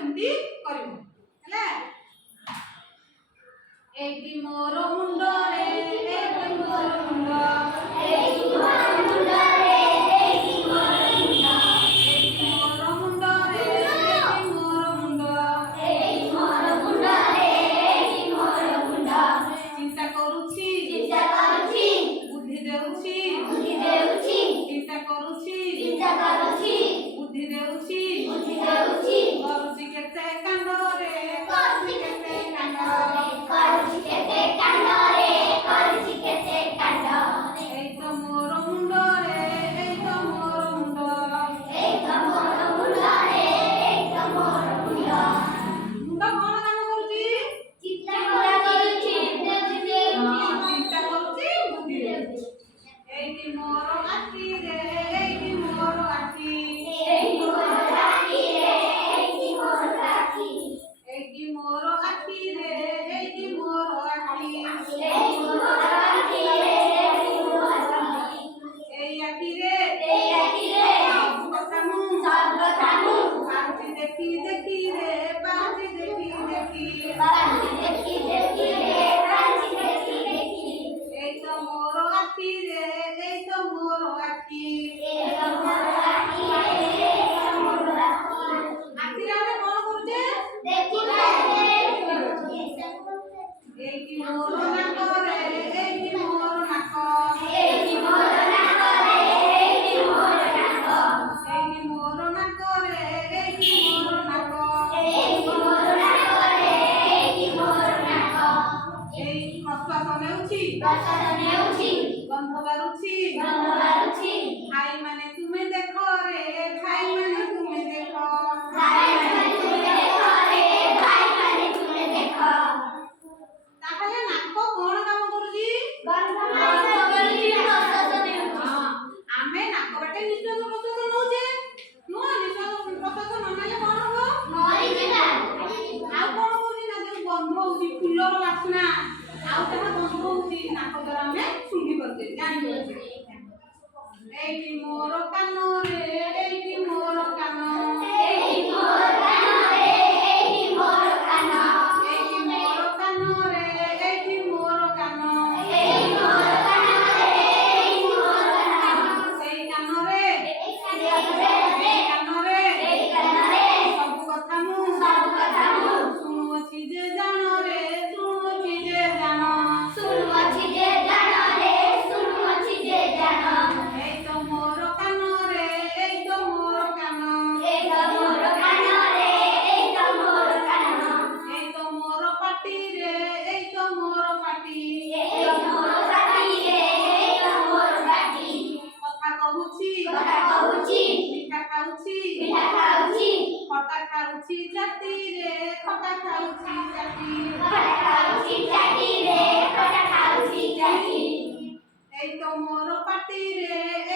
ସେମିତି କରିବୁ ହେଲା। ଏଇଟି ମୋର ମୁଣ୍ଡରେ ଏଇଟି ମୋର ମୁଣ୍ଡ ଏଇଟି ମୋର ମୁଣ୍ଡରେ ଏଇଟି ମୋର ମୁଣ୍ଡ ଏଇଟି ମୋର ମୁଣ୍ଡରେ ଏଇଟି ମୋର ମୁଣ୍ଡ ଏଇଟି ମୋର ମୁଣ୍ଡରେ ଏଇଟି ମୋର ମୁଣ୍ଡ ଚିନ୍ତା କରୁଛି ବୁଦ୍ଧି ଦେଉଛି ଚିନ୍ତା କରୁଛି ବୁଦ୍ଧି ଦେଉଛି କରୁଛି କେତେ କାଣ୍ଡରେ କରୁଛି କେତେ କାଣ୍ଡ ଏଇ ତ ମୋର ମୁଣ୍ଡରେ ଏଇ ତ ମୋର ମୁଣ୍ଡ ମୁଣ୍ଡ କଣ କାମ କରୁଛି ଚିନ୍ତା କରୁଛି ବୁଦ୍ଧି ଦେଉଛି ଏଇଟି ମୋର ଆଖିରେ ଏଇଟି ମୋର ଆଖି ଏଇଟି ମୋର ଆଖିରେ ଏଇଟି ମୋର ଆଖି ଏଇ ଆଖିରେ ସବୁ କଥା ମୁଁ ପାଉଛି ଦେଖି ରେ ପାଉଛି ଦେଖି ଏଇ ତ ମୋର ଆଖିରେ ଏଇ ତ ମୋର ଆଖି ଆଖିରେ ଆମେ କଣ କରୁଛେ ଏଇଟି ମୋର ନାକରେ ଏଇଟି ମୋର ନାକ ଏଇଟି ମୋର ନାକରେ ଏଇଟି ମୋର ନାକ ଏଇ ପ୍ରଶ୍ୱାସ ନେଉଛି ଗନ୍ଧ ବାରୁଛି ଭାଇ ମାନେ ତୁମେ ଦେଖ ରେ ଭାଇ ମାନେ ତୁମେ ଦେଖ ତାହେଲେ ନାକ କଣ କାମ କରୁଛି ଆମେ ନାକ ବାଟେ ନିଶ୍ୱାସ ପ୍ରଶ୍ୱାସ ନଉଛେ ନୁହଁ ନିଶ୍ୱାସ ପ୍ରଶ୍ୱାସ ନ ନେଲେ କଣ ହବ ଆଉ କଣ କରୁଛି ନା ଯୋଉ ଗନ୍ଧ ହଉଛି ଫୁଲର ବାସ୍ନା ଆଉ ଯାହା ଗନ୍ଧ ହଉଛି ନାକ ଦ୍ୱାରା ଆମେ ଶୁଙ୍ଘି ପାରୁଛେ ଜାଣିପାରୁଛେ ଏଇଟି ମୋର କାନରେ ଏଇଟି ମୋର କାନ ଏଇଟି ମୋର କାନରେ ଏଇଟି ମୋର କାନ ସେଇ କାନରେ ସବୁ କଥା ମୁଁ ଶୁଣୁଅଛି ଯେ ଜାଣ ରେ ଶୁଣୁଅଛି ଯେ ଜାଣ ଏଇ ତ ମୋର କାନରେ ଏଇ ତ ମୋର କାନ ଏଇ ତ ମୋର ପାଟିରେ ଏଇ ତ ମୋର ପାଟି କଥା କହୁଛି ମିଠା ଖାଉଛି ଖଟା ଖାଉଛି ଜାତିରେ ଖଟା ଖାଉଛି ଜାତି ଏଇ ତ ମୋର ପାଟିରେ